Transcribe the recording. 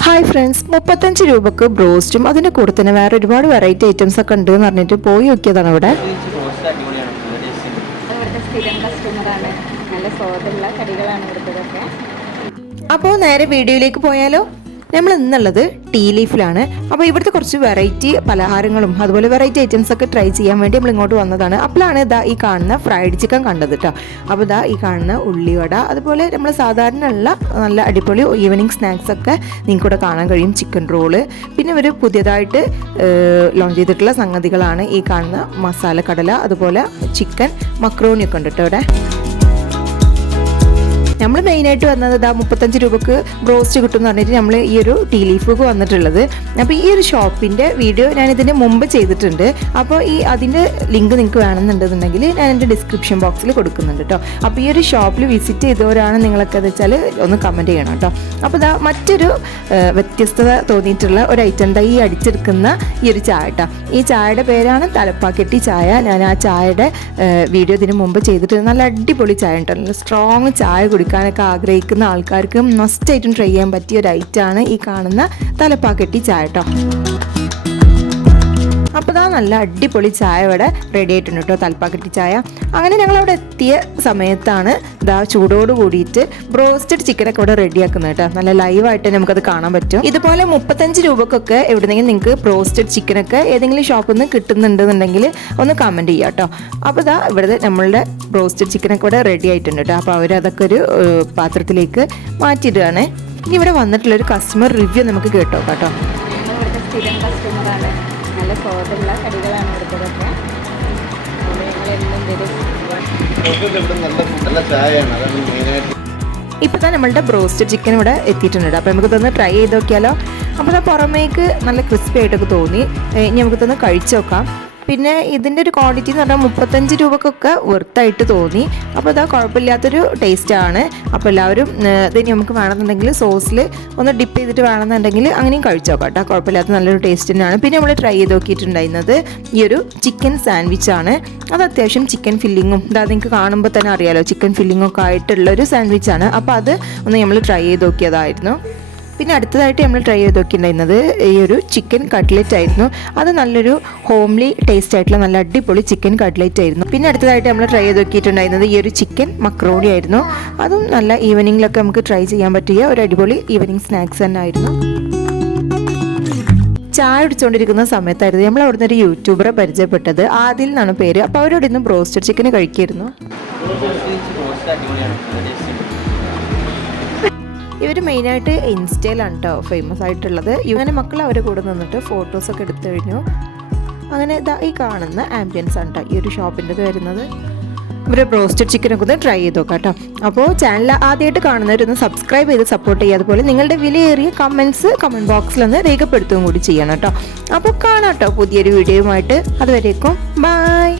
Hi friends മുപ്പത്തഞ്ച് രൂപക്ക് ബ്രോസ്റ്റും അതിന്റെ കൂടെ തന്നെ വേറെ ഒരുപാട് വെറൈറ്റി ഐറ്റംസ് ഒക്കെ ഉണ്ട് എന്ന് പറഞ്ഞിട്ട് പോയി നോക്കിയതാണ് അവിടെ നല്ല സ്വാദുള്ള കടികളാണ് അപ്പോൾ നേരെ വീഡിയോയിലേക്ക് പോയാലോ? നമ്മൾ ഇന്നുള്ളത് ടീ ലീഫിലാണ്. അപ്പോൾ ഇവിടുത്തെ കുറച്ച് വെറൈറ്റി പലഹാരങ്ങളും അതുപോലെ വെറൈറ്റി ഐറ്റംസ് ഒക്കെ ട്രൈ ചെയ്യാൻ വേണ്ടി നമ്മൾ ഇങ്ങോട്ട് വന്നതാണ്. അപ്പോഴാണ് ഇതാ ഈ കാണുന്ന ഫ്രൈഡ് ചിക്കൻ കണ്ടത് കേട്ടോ അപ്പോൾ ഇതാ ഈ കാണുന്ന ഉള്ളിവട അതുപോലെ നമ്മൾ സാധാരണ ഉള്ള നല്ല അടിപൊളി ഈവനിങ് സ്നാക്സ് ഒക്കെ നിങ്ങൾക്ക് ഇവിടെ കാണാൻ കഴിയും. ചിക്കൻ റോൾ പിന്നെ ഒരു പുതിയതായിട്ട് ലോഞ്ച് ചെയ്തിട്ടുള്ള സംഗതികളാണ് ഈ കാണുന്ന മസാല കടല അതുപോലെ ചിക്കൻ മക്രോണിയൊക്കെ ഉണ്ട് കേട്ടോ ഇവിടെ. നമ്മൾ മെയിനായിട്ട് വന്നത് ഇതാ മുപ്പത്തഞ്ച് രൂപക്ക് ബ്രോസ്റ്റ് കിട്ടും എന്ന് പറഞ്ഞിട്ട് നമ്മൾ ഈ ഒരു ടീ ലീഫൊക്കെ വന്നിട്ടുള്ളത്. അപ്പോൾ ഈ ഒരു ഷോപ്പിന്റെ വീഡിയോ ഞാൻ ഇതിന് മുമ്പ് ചെയ്തിട്ടുണ്ട്. അപ്പോൾ ഈ അതിന്റെ ലിങ്ക് നിങ്ങൾക്ക് വേണമെന്നുണ്ടെന്നുണ്ടെങ്കിൽ ഞാൻ എന്റെ ഡിസ്ക്രിപ്ഷൻ ബോക്സിൽ കൊടുക്കുന്നുണ്ട് കേട്ടോ അപ്പോൾ ഈ ഒരു ഷോപ്പിൽ വിസിറ്റ് ചെയ്തവരാണ് നിങ്ങളൊക്കെ എന്ന് വെച്ചാൽ ഒന്ന് കമന്റ് ചെയ്യണം കേട്ടോ അപ്പോൾ ഇതാ മറ്റൊരു വ്യത്യസ്തത തോന്നിയിട്ടുള്ള ഒരു ഐറ്റം ഈ അടിച്ചെടുക്കുന്ന ഈ ഒരു ചായ കേട്ടോ ഈ ചായയുടെ പേരാണ് തലപ്പാക്കെട്ടി ചായ. ഞാൻ ആ ചായയുടെ വീഡിയോ ഇതിന് മുമ്പ് ചെയ്തിട്ട് നല്ല അടിപൊളി ചായ ഉണ്ടല്ലോ സ്ട്രോങ് ചായ കുടിക്കാനൊക്കെ ആഗ്രഹിക്കുന്ന ആൾക്കാർക്ക് മസ്റ്റായിട്ടും ട്രൈ ചെയ്യാൻ പറ്റിയ ഒരു ഐറ്റമാണ് ഈ കാണുന്ന തലപ്പാക്കെട്ടി ചായ കേട്ടോ അപ്പോൾ ഇതാ നല്ല അടിപൊളി ചായ ഇവിടെ റെഡി ആയിട്ടുണ്ട് കേട്ടോ തൽപ്പാക്കട്ടി ചായ. അങ്ങനെ ഞങ്ങൾ അവിടെ എത്തിയ സമയത്താണ് ഇതാ ചൂടോട് കൂടിയിട്ട് ബ്രോസ്റ്റഡ് ചിക്കനൊക്കെ ഇവിടെ റെഡിയാക്കുന്നത് കേട്ടോ നല്ല ലൈവായിട്ട് നമുക്കത് കാണാൻ പറ്റും. ഇതുപോലെ മുപ്പത്തഞ്ച് രൂപക്കൊക്കെ എവിടെന്നെങ്കിലും നിങ്ങൾക്ക് ബ്രോസ്റ്റഡ് ചിക്കനൊക്കെ ഏതെങ്കിലും ഷോപ്പിൽ നിന്ന് കിട്ടുന്നുണ്ടെന്നുണ്ടെങ്കിൽ ഒന്ന് കമന്റ് ചെയ്യാം കേട്ടോ അപ്പോൾ ഇതാ ഇവിടെ നമ്മളുടെ ബ്രോസ്റ്റഡ് ചിക്കനൊക്കെ ഇവിടെ റെഡി ആയിട്ടുണ്ട് കേട്ടോ അപ്പോൾ അവരതൊക്കെ ഒരു പാത്രത്തിലേക്ക് മാറ്റിയിടുകയാണ്. ഇനി ഇവിടെ വന്നിട്ടുള്ള ഒരു കസ്റ്റമർ റിവ്യൂ നമുക്ക് കേട്ടോ കേട്ടോ സ്ഥിരം കസ്റ്റമറാണ് നല്ല സ്വാദുള്ള കടികളാണ് ഇവിടുത്തതൊക്കെ ഇപ്പൊ ഇപ്പോൾ തന്നെ നമ്മളുടെ ബ്രോസ്റ്റ് ചിക്കൻ ഇവിടെ എത്തിയിട്ടുണ്ട്. അപ്പോൾ നമുക്ക് തന്നെ ട്രൈ ചെയ്ത് നോക്കിയാലോ. അപ്പോൾ പുറമേക്ക് നല്ല ക്രിസ്പി ആയിട്ടൊക്കെ തോന്നി. ഇനി നമുക്ക് തന്നെ കഴിച്ചു നോക്കാം. പിന്നെ ഇതിന്റെ ഒരു ക്വാണ്ടിറ്റി എന്ന് പറഞ്ഞാൽ മുപ്പത്തഞ്ച് രൂപക്കൊക്കെ വെർത്തായിട്ട് തോന്നി. അപ്പോൾ ഇതാ കുഴപ്പമില്ലാത്തൊരു ടേസ്റ്റാണ് അപ്പോൾ എല്ലാവരും ഇതിന് നമുക്ക് വേണമെന്നുണ്ടെങ്കിൽ സോസിൽ ഒന്ന് ഡിപ്പ് ചെയ്തിട്ട് വേണമെന്നുണ്ടെങ്കിൽ അങ്ങനെയും കഴിച്ചു കേട്ടോ. കുഴപ്പമില്ലാത്ത നല്ലൊരു ടേസ്റ്റ് തന്നെയാണ്. പിന്നെ നമ്മൾ ട്രൈ ചെയ്ത് നോക്കിയിട്ടുണ്ടായിരുന്നത് ഈ ഒരു ചിക്കൻ സാൻഡ്വിച്ച് ആണ്. അത് അത്യാവശ്യം ചിക്കൻ ഫില്ലിങ്ങും ഇതാ നിങ്ങൾക്ക് കാണുമ്പോൾ തന്നെ അറിയാലോ ചിക്കൻ ഫില്ലിങ്ങൊക്കെ ആയിട്ടുള്ള ഒരു സാൻഡ്വിച്ച് ആണ്. അപ്പോൾ അത് ഒന്ന് നമ്മൾ ട്രൈ ചെയ്ത് നോക്കിയതായിരുന്നു. പിന്നെ അടുത്തതായിട്ട് നമ്മൾ ട്രൈ ചെയ്ത് നോക്കിയിട്ടുണ്ടായിരുന്നത് ഈ ഒരു ചിക്കൻ കട്ട്ലറ്റ് ആയിരുന്നു. അത് നല്ലൊരു ഹോംലി ടേസ്റ്റ് ആയിട്ടുള്ള നല്ല അടിപൊളി ചിക്കൻ കട്ട്ലറ്റ് ആയിരുന്നു. പിന്നെ അടുത്തതായിട്ട് നമ്മൾ ട്രൈ ചെയ്ത് നോക്കിയിട്ടുണ്ടായിരുന്നത് ഈ ഒരു ചിക്കൻ മക്രോണി ആയിരുന്നു. അതും നല്ല ഈവനിങ്ങിലൊക്കെ നമുക്ക് ട്രൈ ചെയ്യാൻ പറ്റിയ ഒരു അടിപൊളി ഈവനിങ് സ്നാക്സ് തന്നെ ആയിരുന്നു ചായ അടിച്ചുകൊണ്ടിരിക്കുന്ന സമയത്തായിരുന്നു നമ്മൾ അവിടുന്ന് ഒരു യൂട്യൂബറെ പരിചയപ്പെട്ടത്. ആദിൽ എന്നാണ് പേര്. അപ്പോൾ അവരോട് ഇന്ന് ബ്രോസ്റ്റഡ് ചിക്കൻ കഴിക്കായിരുന്നു. ഇവർ മെയിനായിട്ട് ഇൻസ്റ്റയിലാണ് കേട്ടോ ഫേമസ് ആയിട്ടുള്ളത്. ഇങ്ങനെ മക്കൾ അവരെ കൂടെ നിന്നിട്ട് ഫോട്ടോസൊക്കെ എടുത്തു കഴിഞ്ഞു. അങ്ങനെ ഇതാ ഈ കാണുന്ന ആംബിയൻസ് ആണ് കേട്ടോ ഈ ഒരു ഷോപ്പിന്റെത് വരുന്നത്. ഇവർ ബ്രോസ്റ്റഡ് ചിക്കനൊക്കെ ഒന്ന് ട്രൈ ചെയ്ത് നോക്കാം കേട്ടോ അപ്പോൾ ചാനൽ ആദ്യമായിട്ട് കാണുന്നവരൊന്ന് സബ്സ്ക്രൈബ് ചെയ്ത് സപ്പോർട്ട് ചെയ്യുക. അതുപോലെ നിങ്ങളുടെ വിലയേറിയ കമൻസ് കമന്റ് ബോക്സിലൊന്ന് രേഖപ്പെടുത്തുകയും കൂടി ചെയ്യണം കേട്ടോ അപ്പോൾ കാണാം കേട്ടോ പുതിയൊരു വീഡിയോയുമായിട്ട് അതുവരേക്കും ബൈ